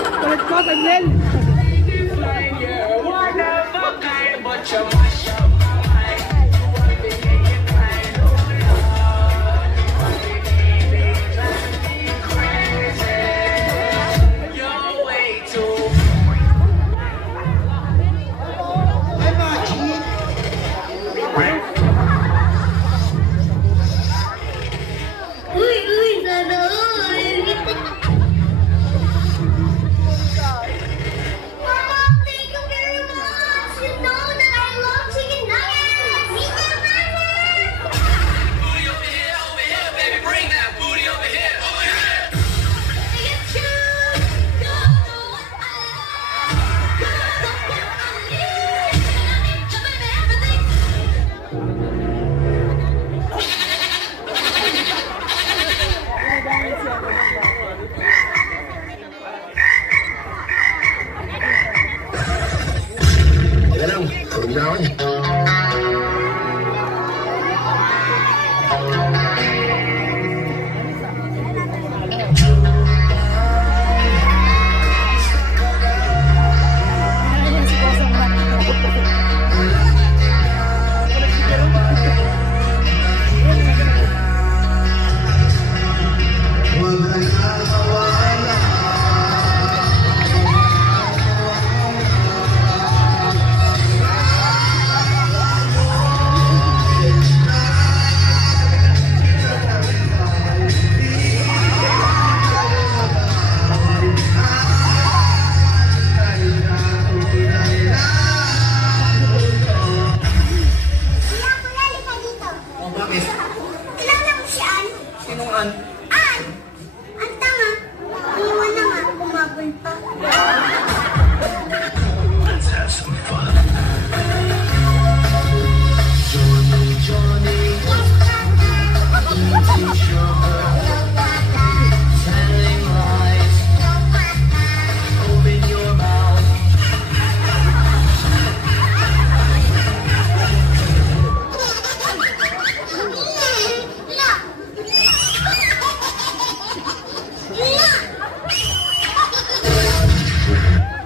Kulit ko, Daniel.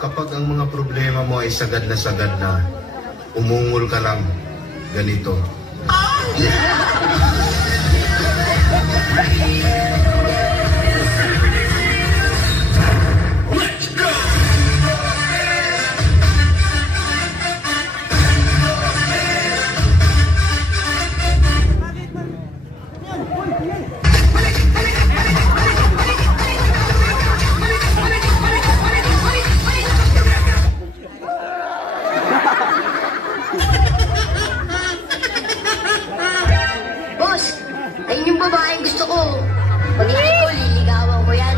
Kapag ang mga problema mo ay sagad na, umungol ka lang ganito. Ayun yung babaeng gusto ko. Pag hindi ko, liligawan ko yan.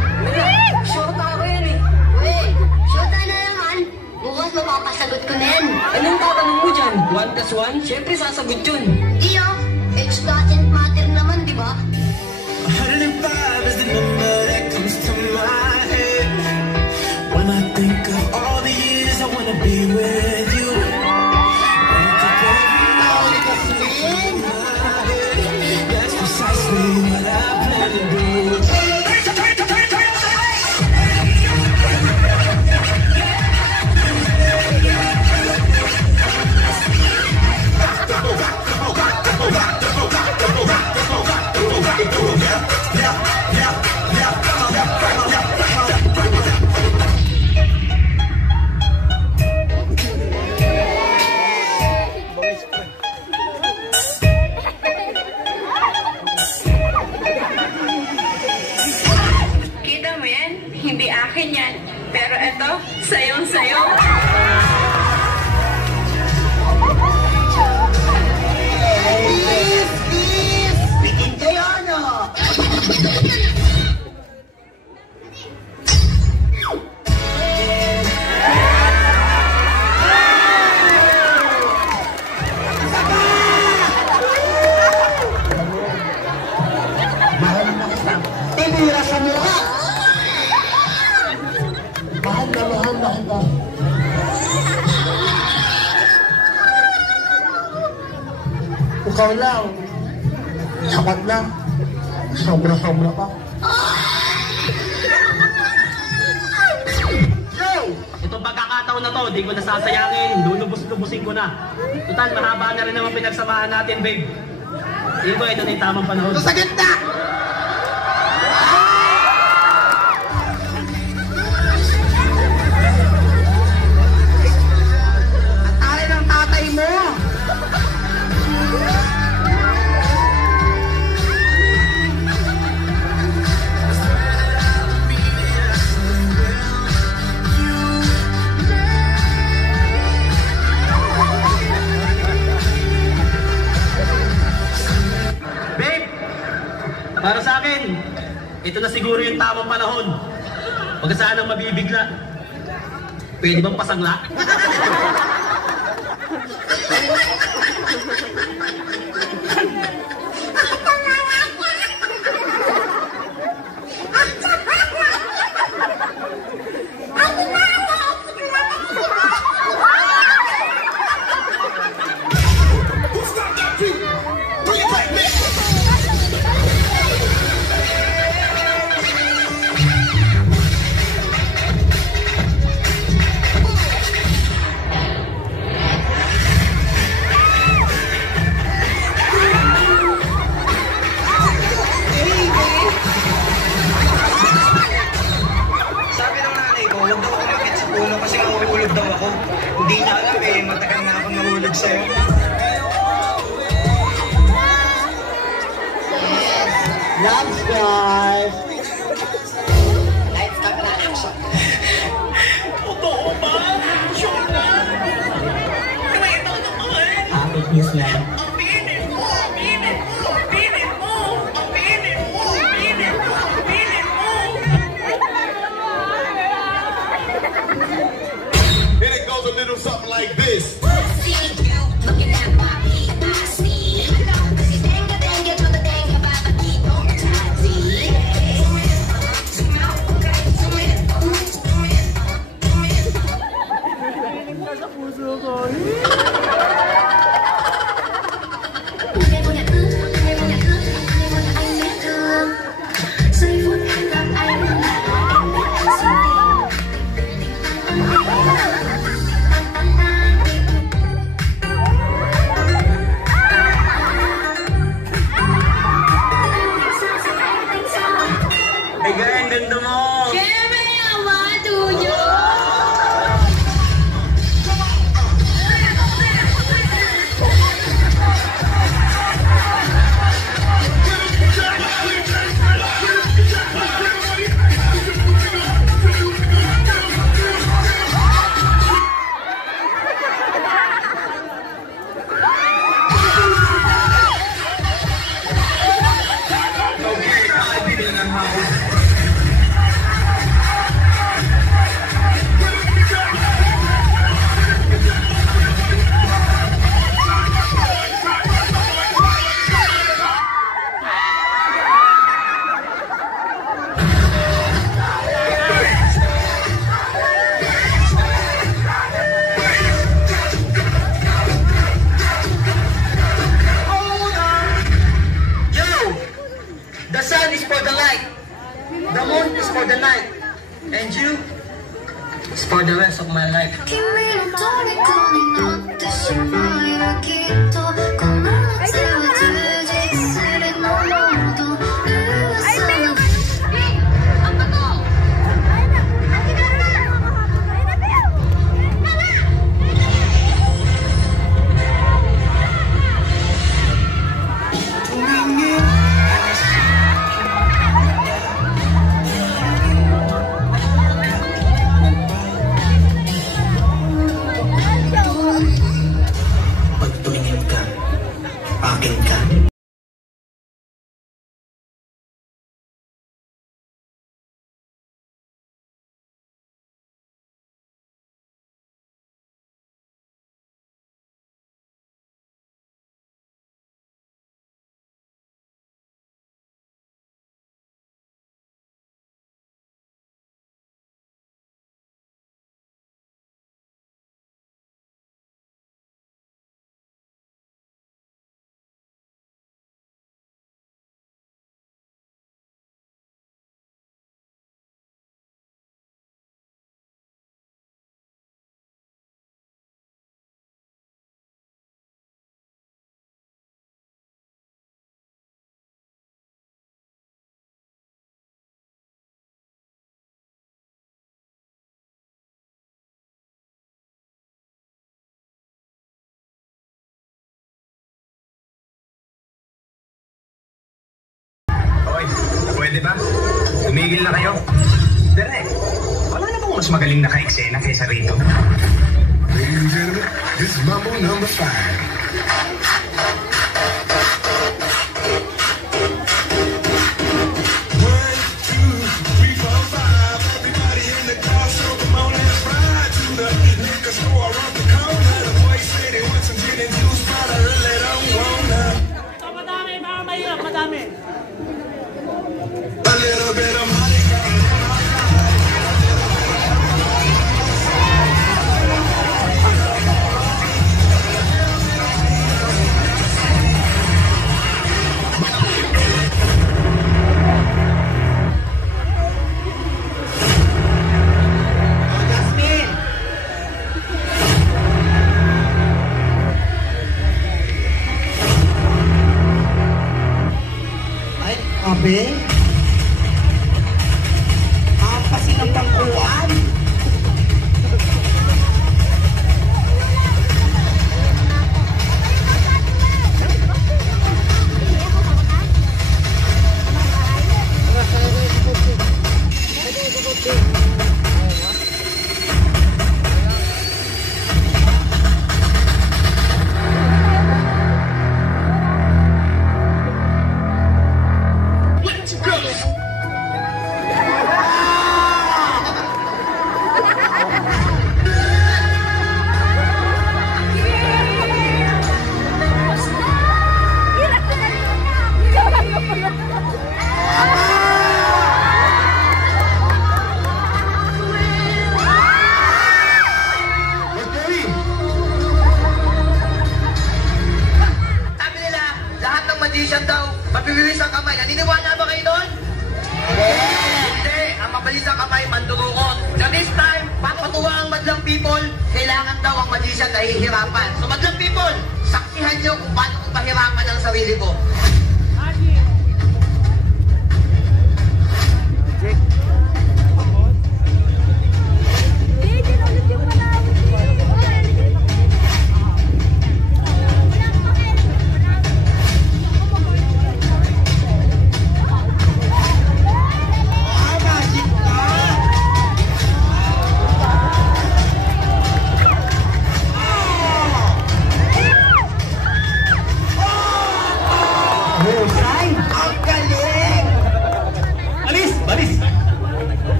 Shota ako yan eh. Uy, shota na naman. Bukas mapapasagot ko na yan. Anong tatanong mo dyan? 1+1? Siyempre sasagot yun. Iyo, age doesn't matter naman, di ba? 105 is the number that comes to my head when I think of all the years I wanna be with you. That's precisely what I plan to do. Kita mo yan? Hindi akin yan. Pero eto, sayong-sayo. Bikin kayo, ano? Mahal na kita. Tinira sa mukha. Mahal na kita. Ikaw lang. Sapat na. Sobra-sobra pa. to, di ko nasasayangin. Lulubos-lubusin ko na. Total, mahaba na rin naman pinagsamahan natin, babe. Ito na yung tamang panahon. Ito sa gitna! Ang tali ng tatay mo! Para sa akin, ito na siguro yung tamang panahon. Huwag ka sanang mabibigla. Pwede bang pasangla? Hindi niya alam eh, matagal na ako nahulog sa'yo. Loves, guys! Lights, camera, action. Totoo ba? Sure na? Ito naman. Topic news yan. Ang pinit mo! Ang pinit mo! Ang pinit mo! Ang pinit mo! Ang pinit mo! Ang pinit mo! And it goes a little something like this. Ay, gaya, ang ganda mo! The sun is for the light, the moon is for the night, and you is for the rest of my life. Pag tumingin ka, akin ka. Pwede ba? Tumigil na kayo. Direk, wala na bang mas magaling na ka-eksena kaysa rito? Ladies and gentlemen, this is Mambo number 5. Abe? Ang kasi ng pangkuan. Mabibilis ang kamay. Naniniwala ba kayo doon? Hindi. Ang mabilis ang kamay, mandurukot. So this time, papatuwa ang madlang people, kailangan daw ang magician na hihirapan. So madlang people, saksihan nyo kung paano kong pahirapan ang sarili ko.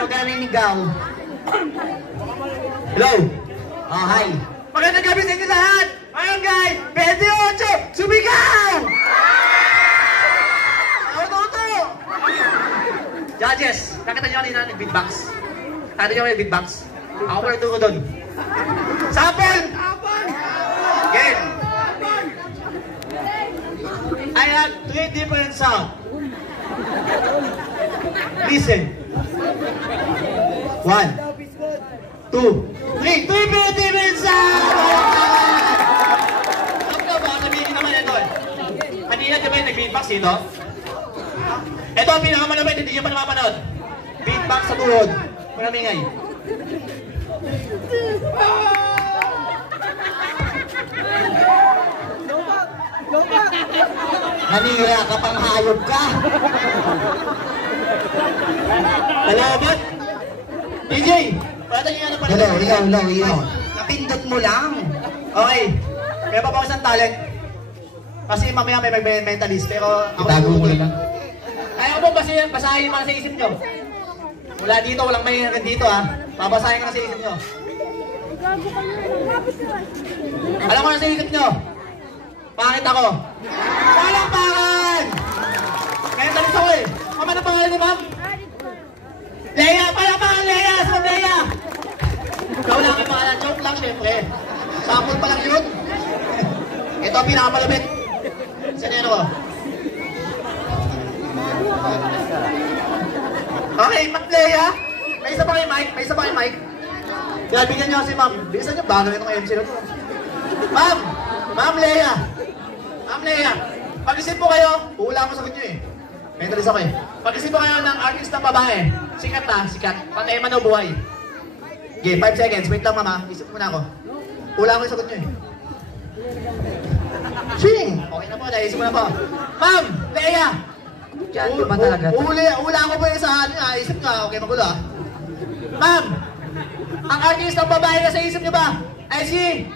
huwag ka naninigaw. Hello? Oh, hi. Magandang gabi sa inyo lahat! Ngayon guys, 28! Sumigaw! Auto! Judges, nakita nyo kanina nag-beatbox? Nakita nyo yung beatbox? Ako pa nagturo doon. Sapon! Again! I have 3 different sounds. Listen. 1, 2, 3. 3 different sounds! Baka sabihin naman ito eh. Kanina di ba yung nag-beatbox dito? Ito ang pinakamalapit, hindi nyo pa napapanood. Beatbox sa tuhod. Maramingay. Nanira ka pang hayop ka. Talabat! DJ! Pata nyo yan ang Hello, ikaw. Napindot mo lang. Okay. Kaya pa pa isang talent. Kasi mamaya may mag-mentalist, pero ako Itago mo lang. Kaya ko ba basahin yung mga sa isip nyo? Mula dito, walang may hanggang dito ha. Babasahin ko na sa isip nyo. Alam ko na sa isip nyo. Pangit ako. Walang pangan! Kaya talis ako eh. Mama na pangalan ni ma'am? Leia! Palakpakan Leia! Sa Leia! Ikaw lang ang pangalan. Joke lang syempre. Sample pa lang yun. Ito ang pinakamalapit. Sanero ko. Okay, Ma'am Leia. May isa pa kayo mic. May isa pa kayo mic. Kaya bigyan nyo kasi ma'am. Bilisan nyo. Bago itong MC na to. Ma'am! Ma'am Leia! Ma'am Leia! Pag-isip po kayo. Uula ko sa kanya eh. Mentalist ako eh. Pag-isip po kayo ng artist na babae. Sikat na. Sikat. Patay man o buhay. Okay, 5 seconds. Wait lang mama. Isip muna ako. Uula ko yung sagot nyo eh. Ching! Okay na po. Naisip mo na po. Ma'am! Leia! Diyan ko ba talaga? Ula ko po yung sa ano. Isip nyo. Okay, magulo ah. Ma'am! Ang artist ng babae na sa isip nyo ba? Ay si...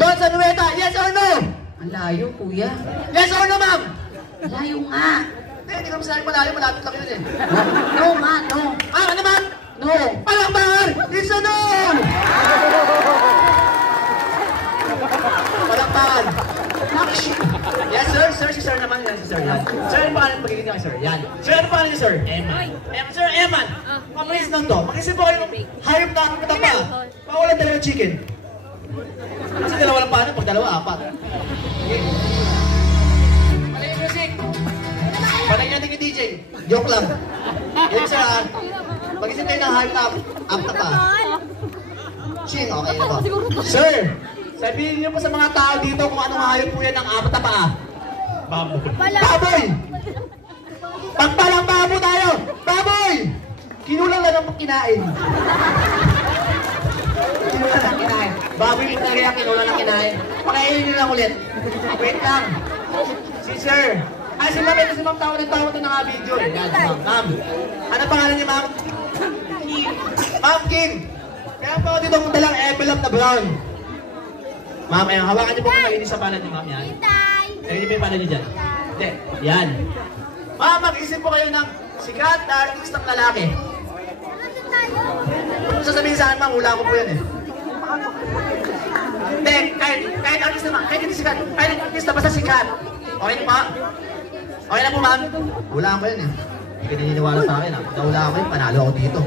Don Sanueta, yes or no? Ang layo, kuya. Yes or no, ma'am? Ang layo nga. Hindi ko masabi malayo, malapit lang yun eh. No, nga, no. Ah, ano ma'am? No. Palakpakan! It's a no! Palakpakan! Yes sir, si sir naman, yan si sir yan. Sir, ano pangalan pagiging kay sir? Yan. Sir, ano pangalan niyo sir? Eman. Sir, Eman. Pag-raise lang to. Mag-isip po kayo ng hayop na matapa. Pawalan dalawang chicken. Kasi dalawa lang paano, pag dalawa, 4. Okay. Palay yung music. Palay natin yung DJ. Joke lang. Yan sir ha. Mag-isip kayo ng hayop na na pa. Ching, okay na po. Sir, sabihin niyo po sa mga tao dito kung anong hayop po yan ng 4 na paa. Baboy. Baboy! Pagpalang babo tayo! Baboy! Kinulang lang ang kinain. Kinulang lang kinain. Baboy yung talaga kinulang lang kinain. Pakainin nyo lang ulit. Wait lang. Si sir. Si ma'am, ito si ma'am tawa ng tawa ito ng video eh. Yan, ma'am. Ma'am. Ano pangalan niya ma'am? Kim. Ma'am Kim. Kaya po dito kung dalang envelope na brown. Ma'am, ayun, hawakan niyo po kung nainis sa palad niyo, ma'am, yan. Ayun niyo po yung palad niyo dyan. Hindi, yan. Ma'am, mag-isip po kayo ng sikat na artist ng lalaki. Kung sasabihin sa akin, ma'am, hula ko po yan eh. Hindi, kahit artist naman, kahit hindi sikat, kahit artist na basta sikat. Okay na po? Okay na po, ma'am? Hula ko yan eh. Hindi ka naniniwala sa akin, ha? Hula ko yun, panalo ako dito.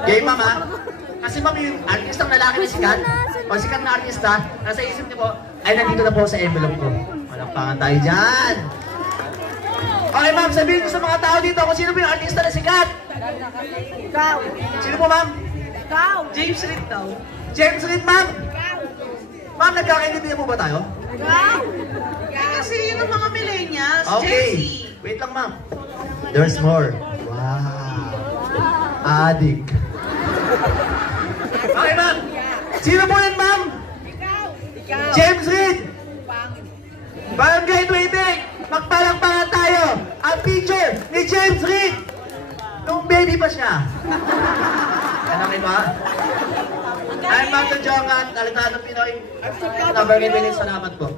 Okay, ma'am, ha? Kasi ma'am, yung artist ng lalaki na sikat, o sikat na artista, nasa isip niyo po, ay nandito na po sa envelope ko. Malakpakan tayo dyan. Okay ma'am, sabihin ko sa mga tao dito kung sino po yung artista na sikat. Ikaw. Sino po ma'am? Ikaw. James Reid daw. James Reid ma'am. Ma'am, nagkakaintindihan po ba tayo? Ikaw. Kasi yun ang mga millennials. Okay. Wait lang ma'am. There's more. Wow. Adik. Okay ma'am. Sino po yan ma'am? Ikaw. James Reid. Barangay 20. Magpalakpakan tayo. Ang picture ni James Reid. Nung baby pa siya. Ano kayo ba? I'm Marco Jongan, Talentanong Pinoy. Number 8 minutes, salamat po.